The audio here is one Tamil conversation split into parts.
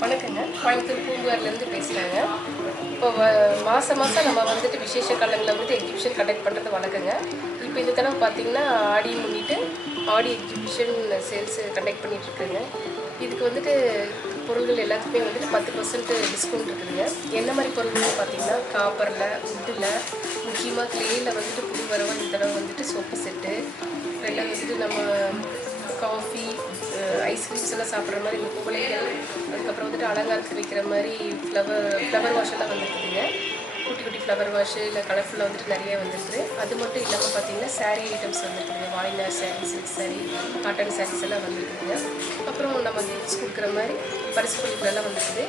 வணக்கங்க. கோயம்புத்தூர் பூம்புகார்லேருந்து பேசுகிறேங்க. இப்போ மாதம் நம்ம வந்துட்டு விசேஷ காலங்களில் வந்துட்டு எக்ஸிபிஷன் கண்டக்ட் பண்ணுறது வழக்கங்க. இப்போ இந்த தடவை பார்த்தீங்கன்னா ஆடி முன்னிட்டு ஆடி எக்ஸிபிஷன் சேல்ஸு கண்டக்ட் பண்ணிகிட்ருக்குங்க. இதுக்கு வந்துட்டு பொருள்கள் எல்லாத்துக்குமே வந்துட்டு 10% டிஸ்கவுண்ட் இருக்குதுங்க. என்ன மாதிரி பொருள்கள் பார்த்தீங்கன்னா காப்பரில், வுட்டில், முக்கியமாக கிளேயில் வந்துட்டு புது வரவா இந்த தடவை வந்துட்டு சோப்பு செட்டு, எல்லாம் வந்துட்டு நம்ம காஃபி, ஐஸ்கிரீம்ஸ் எல்லாம் சாப்பிட்ற மாதிரி இந்த குவளைகள், அதுக்கப்புறம் வந்துட்டு அலங்காரத்துக்கு வைக்கிற மாதிரி ஃப்ளவர் வாஷ் எல்லாம் வந்துருக்குதுங்க. குட்டி குட்டி ஃப்ளவர் வாஷு இல்லை கலர்ஃபுல்லாக வந்துட்டு நிறைய வந்துருக்குது. அது மட்டும் இல்லாமல் பார்த்தீங்கன்னா சாரீ ஐட்டம்ஸ் வந்துருக்குதுங்க. வாய்நார் சாரீ, சில்க் சாரீ, காட்டன் சாரீஸ் எல்லாம் வந்துருக்குதுங்க. அப்புறம் நம்ம கிஃப்ட்ஸ் கொடுக்குற மாதிரி பரிசு பொருட்களெல்லாம் வந்துருக்குது.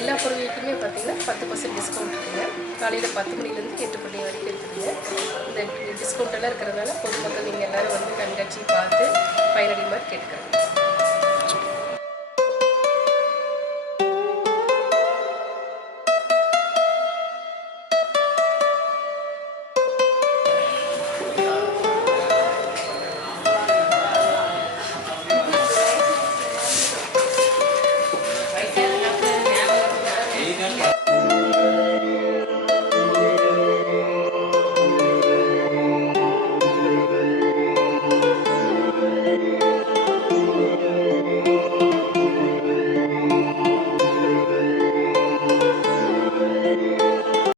எல்லா பொருட்களுக்குமே பார்த்தீங்கன்னா 10% டிஸ்கவுண்ட் இருக்குதுங்க. காலையில் 10 மணிலேருந்து 8 மணி வரைக்கும் இருக்குதுங்க. இந்த டிஸ்கவுண்ட் எல்லாம் இருக்கிறதுனால பொதுமக்கள் நீங்கள் எல்லோரும் வந்து கண்காட்சி பார்த்து பயனடையுமாறு கேட்டுக்கிறேன்.